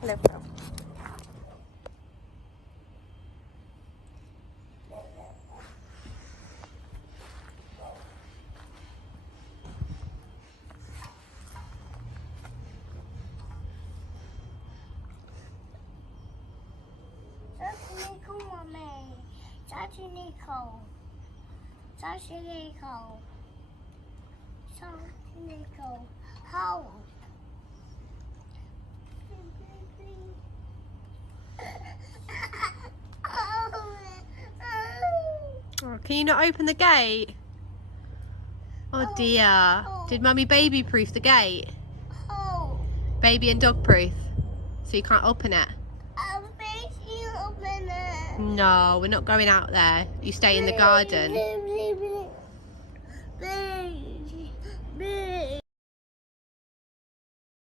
Hello, bro. Oh, can you not open the gate? Oh dear. Did Mummy baby proof the gate? Baby and dog proof? So you can't open it? No, we're not going out there. You stay in the garden.